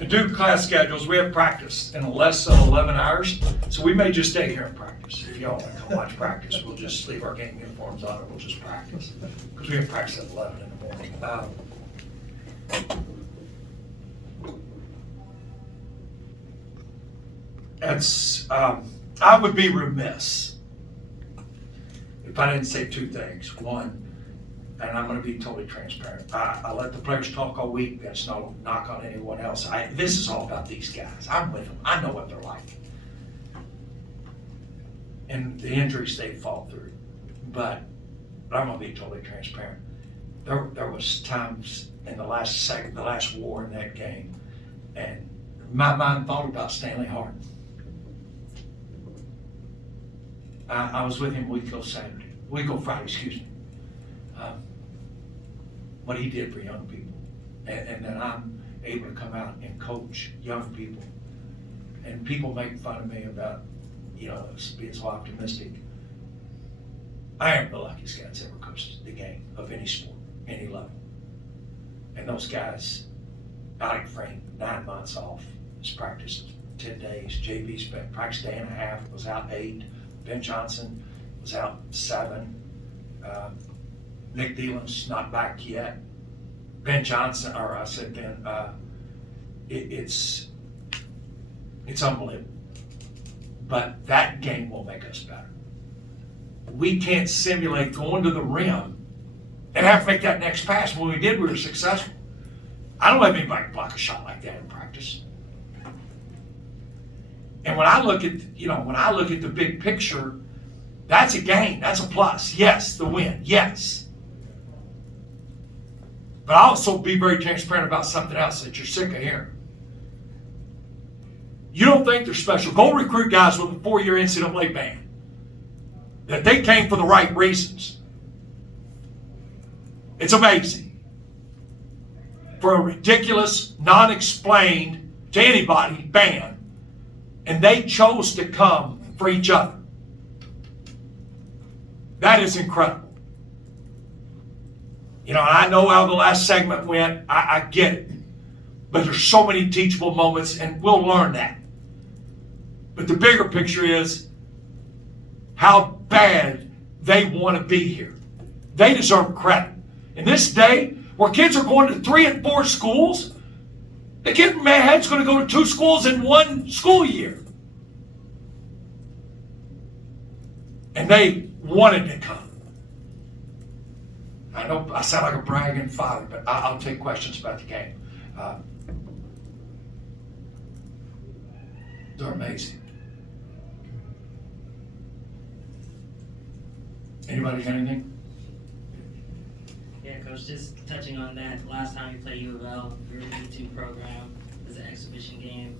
The Duke class schedules, we have practice in less than 11 hours, so we may just stay here and practice. If y'all want to come watch practice, we'll just leave our game uniforms on and we'll just practice. Because we have practice at 11 in the morning. I would be remiss if I didn't say two things. One, and I'm going to be totally transparent. I let the players talk all week. That's no knock on anyone else. This is all about these guys. I'm with them. I know what they're like. And the injuries they fall through. But I'm going to be totally transparent. There was times in the last war in that game, and my mind thought about Stanley Hart. I was with him week ago Friday, excuse me. What he did for young people, and then I'm able to come out and coach young people. And people make fun of me about, being so optimistic. I am the luckiest guy that's ever coached the game of any sport, any level. And those guys, Alec Frank, 9 months off, his practice 10 days. JB spent practice day and a half, was out 8. Ben Johnson was out 7. Nick Thielen's not back yet. Ben Johnson, or I said Ben, it's unbelievable. But that game will make us better. We can't simulate going to the rim and have to make that next pass. When we did, we were successful. I don't have anybody block a shot like that in practice. And when I look at the big picture, that's a gain. That's a plus. Yes, the win. Yes. But I'll also be very transparent about something else that you're sick of hearing. You don't think they're special. Go recruit guys with a 4-year NCAA ban. That they came for the right reasons. It's amazing. For a ridiculous, non-explained to anybody ban. And they chose to come for each other. That is incredible. And I know how the last segment went. I get it. But there's so many teachable moments, and we'll learn that. But the bigger picture is how bad they want to be here. They deserve credit. In this day, where kids are going to 3 and 4 schools, the kid in Manhattan's going to go to 2 schools in 1 school year. And they wanted to come. I know I sound like a bragging father, but I'll take questions about the game. They're amazing. Anybody got anything? Yeah, Coach, just touching on that, last time you played U of L, your U2 program was an exhibition game.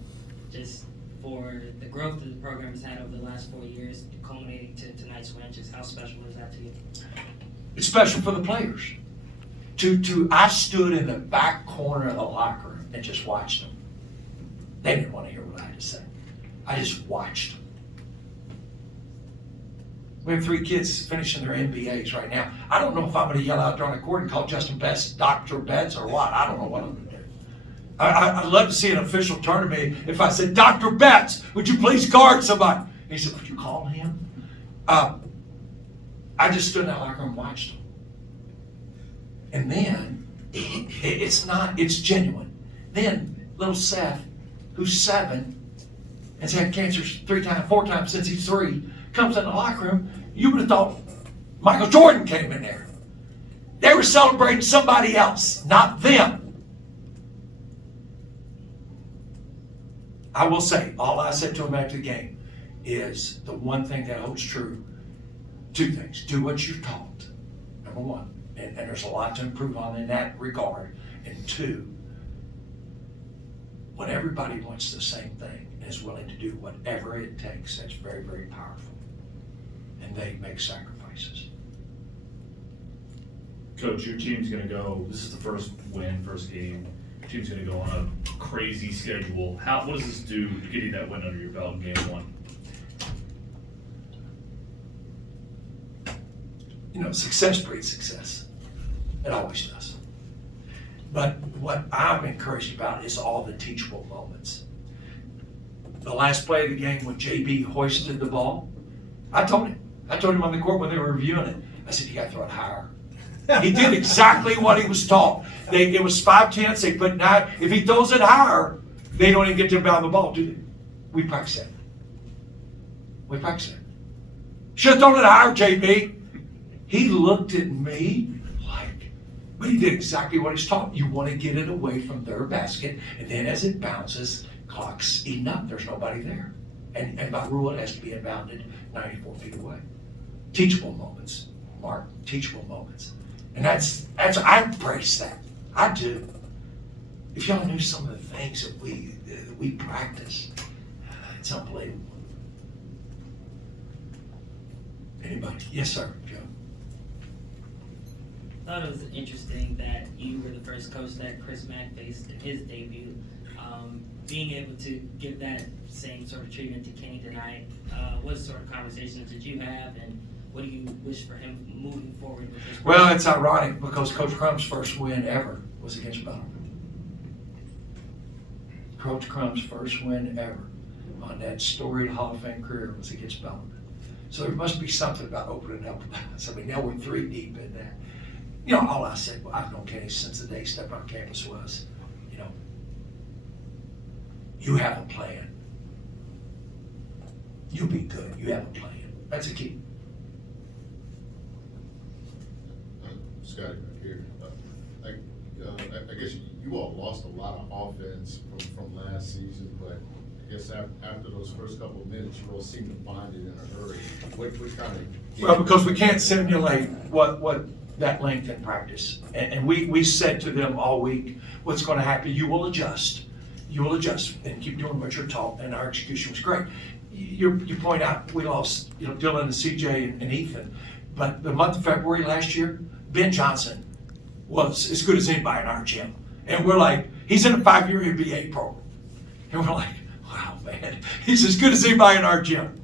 Just for the growth that the program has had over the last 4 years, culminating to tonight's win, just how special is that to you? It's special for the players. I stood in the back corner of the locker room and just watched them. They didn't want to hear what I had to say. I just watched them. We have 3 kids finishing their MBAs right now. I don't know if I'm going to yell out there on the court and call Justin Betts Dr. Betts or what. I don't know what I'm going to do. I'd love to see an official turn to me if I said, Dr. Betts, would you please guard somebody? And he said, would you call him? I just stood in that locker room and watched them. And then, it's genuine. Then little Seth, who's 7, has had cancer 4 times since he's 3, comes in the locker room. You would have thought Michael Jordan came in there. They were celebrating somebody else, not them. I will say, all I said to him after the game is the one thing that holds true. 2 things. Do what you're taught, number 1. And there's a lot to improve on in that regard. And 2, when everybody wants the same thing and is willing to do whatever it takes, that's very, very powerful. And they make sacrifices. Coach, your team's going to go, this is the first game. Your team's going to go on a crazy schedule. What does this do to get you that win under your belt in game 1? Success breeds success. It always does. But what I'm encouraged about is all the teachable moments. The last play of the game when JB hoisted the ball, I told him on the court when they were reviewing it, I said, you gotta throw it higher. He did exactly what he was taught. It was 5/10, they put 9. If he throws it higher, they don't even get to inbound the ball, do they? We practice that. We practice that. Should have thrown it higher, JB. He looked at me like, but he did exactly what he's taught. You want to get it away from their basket, and then as it bounces, clock's eating up. There's nobody there. And by rule, it has to be inbounded 94 feet away. Teachable moments, Mark, teachable moments. And that's I embrace that. I do. If y'all knew some of the things that we practice, it's unbelievable. Anybody? Yes, sir, Joe. I thought it was interesting that you were the first coach that Chris Mack faced in his debut. Being able to give that same sort of treatment to Kenny tonight, what sort of conversations did you have, and what do you wish for him moving forward with his Well, it's ironic because Coach Crumb's first win ever was against Bellarmine. Coach Crumb's first win ever on that storied Hall of Fame career was against Bellarmine. So there must be something about opening up. I mean, now we're 3 deep in that. You know, all I said, well, I've known Kenny since the day he stepped on campus was, you know, you have a plan. You'll be good. You have a plan. That's a key. Scotty back here. I guess you all lost a lot of offense from last season, but I guess after those first couple of minutes, you all seem to find it in a hurry. What kind of... Well, because we can't simulate what that length in practice. And we said to them all week, what's going to happen, you will adjust. You will adjust and keep doing what you're taught, and our execution was great. You point out we lost, you know, Dylan and CJ and Ethan, but the month of February last year, Ben Johnson was as good as anybody in our gym. And we're like, he's in a 5-year MBA program. And we're like, wow, man, he's as good as anybody in our gym.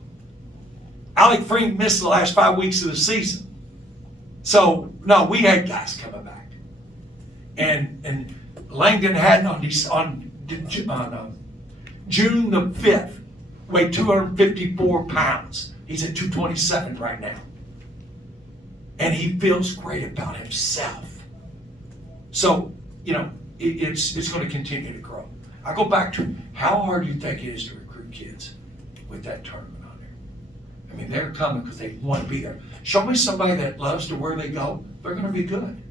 Alec Freeman missed the last 5 weeks of the season. So, no, we had guys coming back. And Langdon had on June the 5th, weighed 254 pounds. He's at 227 right now. And he feels great about himself. So, you know, it's going to continue to grow. I go back to how hard do you think it is to recruit kids with that tournament on there? I mean, they're coming because they want to be there. Show me somebody that loves to where they go, they're going to be good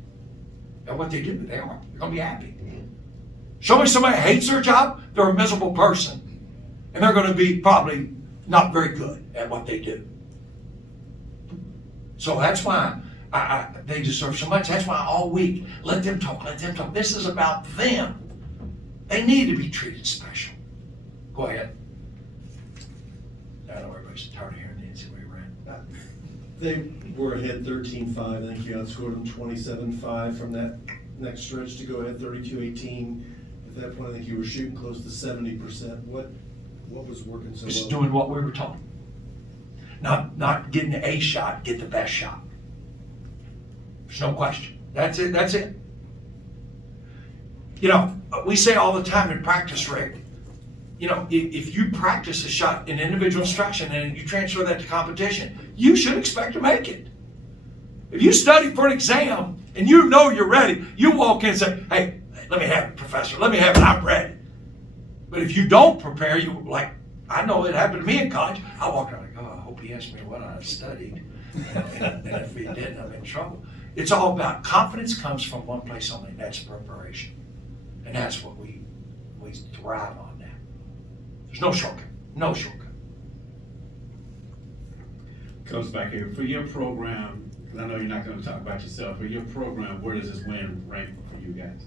at what they do. They are. They're going to be happy. Show me somebody that hates their job, they're a miserable person. And they're going to be probably not very good at what they do. So that's why they deserve so much. That's why all week, let them talk. This is about them. They need to be treated special. Go ahead. I know everybody's tired of hearing Nancy way around. They were ahead 13-5. I think you outscored them 27-5 from that next stretch to go ahead 32-18. At that point, I think you were shooting close to 70%. What was working so well? Just doing what we were taught. Not getting a shot, get the best shot. There's no question. That's it. You know, we say all the time in practice, Rick, you know, if you practice a shot in individual instruction and you transfer that to competition, you should expect to make it. If you study for an exam and you know you're ready, you walk in and say, hey, let me have it, professor. Let me have it. I'm ready. But if you don't prepare, you like, I know it happened to me in college. I walked around like, oh, I hope he asked me what I studied. And if he didn't, I'm in trouble. It's all about confidence comes from one place only, and that's preparation. And that's what we thrive on now. There's no shortcut. No shortcut. Coach, back here, for your program, because I know you're not going to talk about yourself, for your program, where does this win rank for you guys?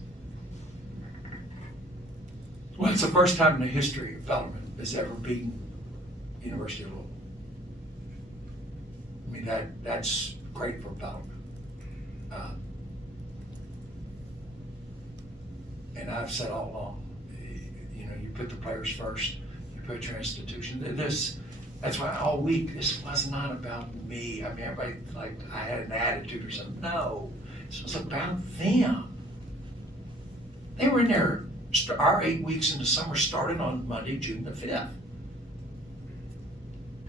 Well, it's the first time in the history of Bellarmine that's ever beaten University of Louisville. I mean, that's great for Bellarmine. And I've said all along, you know, you put the players first, you put your institution. That's why all week, this was not about me. I mean, everybody, like, I had an attitude or something. No, this was about them. They were in there, our 8 weeks in the summer started on Monday, June the 5th.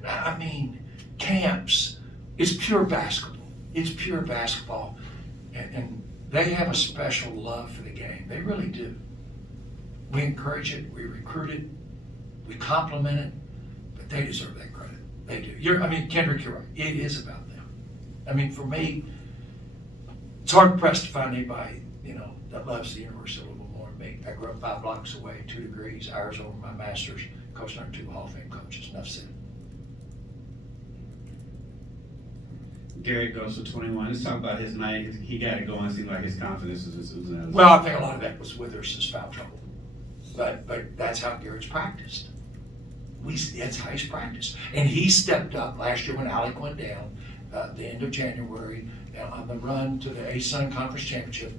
I mean, camps, it's pure basketball. It's pure basketball. And they have a special love for the game. They really do. We encourage it, we recruit it, we compliment it, but they deserve that credit. They do. Kendrick, you're right. It is about them. I mean, for me, it's hard pressed to find anybody, that loves the University of Louisville more than me. I grew up 5 blocks away, 2 degrees, hours over my master's, coached under 2 Hall of Fame coaches. Enough said. Garrett goes for 21. Let's talk about his night. He got it going. It seemed like his confidence was. Well, I think a lot of that was Withers' foul trouble. But that's how Garrett's practiced. That's how he's practiced. And he stepped up last year when Alec went down, the end of January, on the run to the ASUN Conference Championship.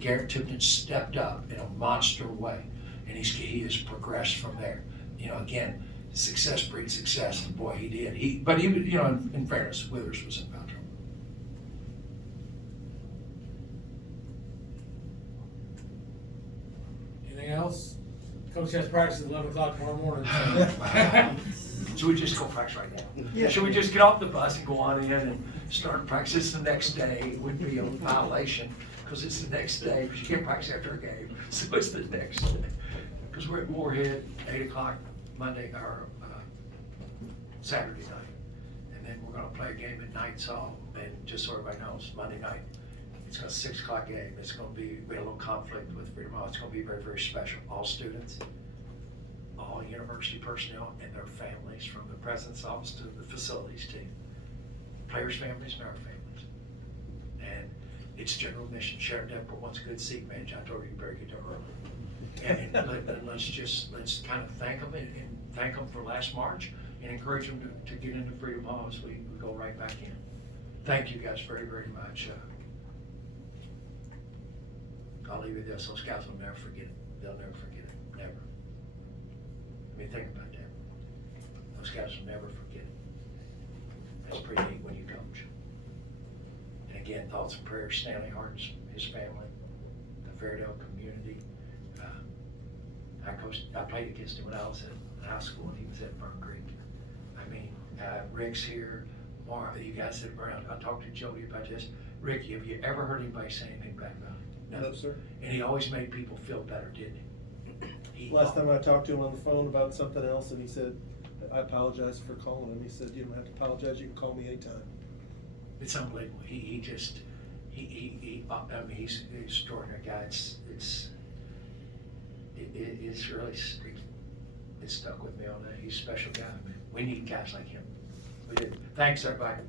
Garrett Tipton stepped up in a monster way, and he has progressed from there. Again, success breeds success, and boy, he did. But in fairness, Withers was in foul trouble. Anything else? Coach has practice at 11 o'clock tomorrow morning. Should we just go practice right now? Yeah. Should we just get off the bus and go on in and start practice the next day? It would be a violation because it's the next day, because you can't practice after a game. So it's the next day. Because we're at Moorhead, 8 o'clock Monday or Saturday night. And then we're going to play a game at night, and just so everybody knows, Monday night. It's a 6 o'clock game. It's going to be, we had a little conflict with Freedom Hall. It's going to be very, very special. All students, all university personnel, and their families, from the president's office to the facilities team. Players' families and our families. And it's general admission. Sheriff Davenport wants a good seat, man. I told you better get there early. And let's kind of thank them and thank them for last March and encourage them to get into Freedom Hall as we go right back in. Thank you guys very, very much. I'll leave you this, those guys will never forget it. They'll never forget it, never. I mean, think about that. Those guys will never forget it. That's pretty neat when you coach. And again, thoughts and prayers, Stanley Hart, his family, the Fairdale community. I played against him when I was in high school and he was at Fern Creek. I mean, Rick's here, you guys sit around. I talked to Jody about this. Ricky, have you ever heard anybody say anything bad about him? No, sir. And he always made people feel better, didn't he? Last time I talked to him on the phone about something else, and he said, I apologize for calling him. He said, you don't have to apologize, you can call me anytime. It's unbelievable. He's an extraordinary guy. It's really, it stuck with me all day. He's a special guy, man. We need guys like him. We do. Thanks, everybody.